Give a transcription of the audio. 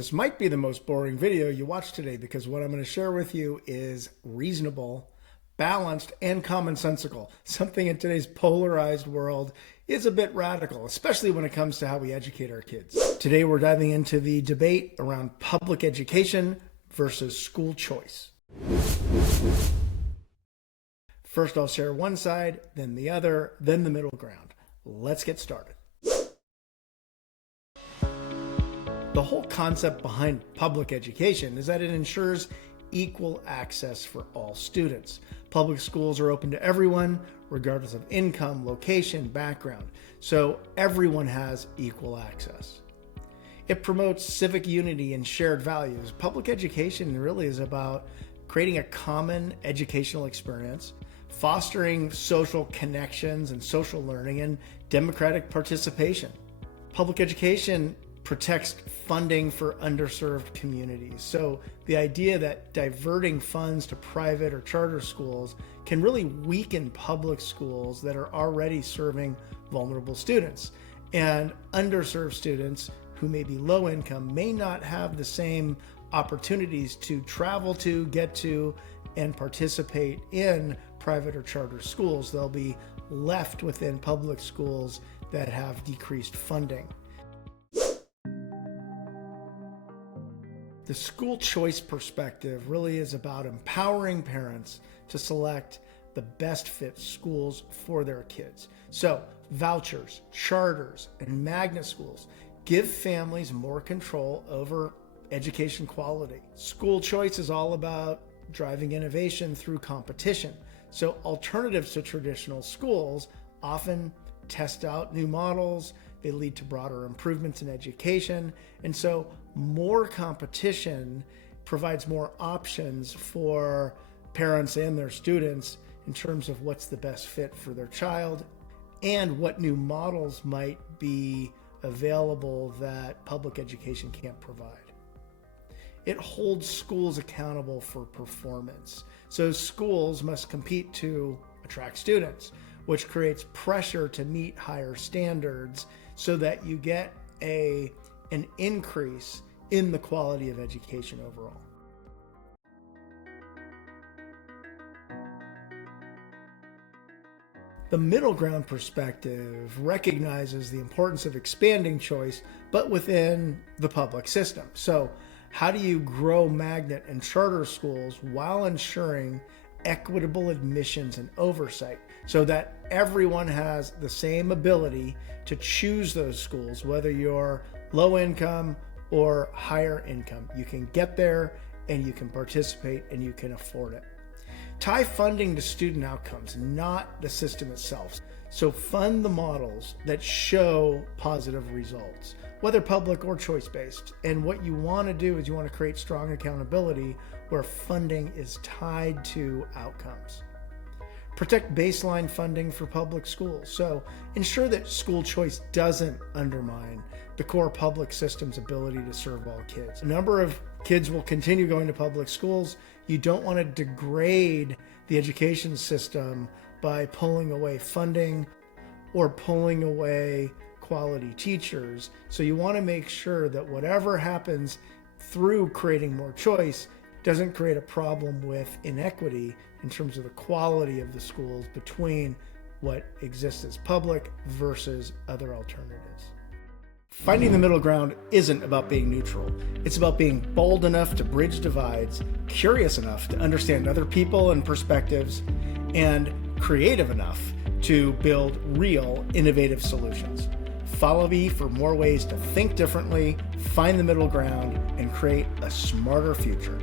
This might be the most boring video you watch today because what I'm going to share with you is reasonable, balanced, and commonsensical. Something in today's polarized world is a bit radical, especially when it comes to how we educate our kids. Today we're diving into the debate around public education versus school choice. First I'll share one side, then the other, then the middle ground. Let's get started. The whole concept behind public education is that it ensures equal access for all students. Public schools are open to everyone, regardless of income, location, background, so everyone has equal access. It promotes civic unity and shared values. Public education really is about creating a common educational experience, fostering social connections and social learning, and democratic participation. Public education protects funding for underserved communities. So the idea that diverting funds to private or charter schools can really weaken public schools that are already serving vulnerable students. And underserved students who may be low income may not have the same opportunities to travel to, get to, and participate in private or charter schools. They'll be left within public schools that have decreased funding. The school choice perspective really is about empowering parents to select the best fit schools for their kids. So vouchers, charters, and magnet schools give families more control over education quality. School choice is all about driving innovation through competition. So alternatives to traditional schools often test out new models. They lead to broader improvements in education. And so more competition provides more options for parents and their students in terms of what's the best fit for their child and what new models might be available that public education can't provide. It holds schools accountable for performance. So schools must compete to attract students, which creates pressure to meet higher standards so that you get an increase in the quality of education overall. The middle ground perspective recognizes the importance of expanding choice, but within the public system. So how do you grow magnet and charter schools while ensuring equitable admissions and oversight so that everyone has the same ability to choose those schools, whether you're low income or higher income? You can get there and you can participate and you can afford it. Tie funding to student outcomes, not the system itself. So fund the models that show positive results, whether public or choice-based. And what you want to do is you want to create strong accountability where funding is tied to outcomes. Protect baseline funding for public schools. So ensure that school choice doesn't undermine the core public system's ability to serve all kids. A number of kids will continue going to public schools. You don't want to degrade the education system by pulling away funding or pulling away quality teachers. So you want to make sure that whatever happens through creating more choice doesn't create a problem with inequity in terms of the quality of the schools between what exists as public versus other alternatives. Finding the middle ground isn't about being neutral. It's about being bold enough to bridge divides, curious enough to understand other people and perspectives, and creative enough to build real, innovative solutions. Follow me for more ways to think differently, find the middle ground, and create a smarter future.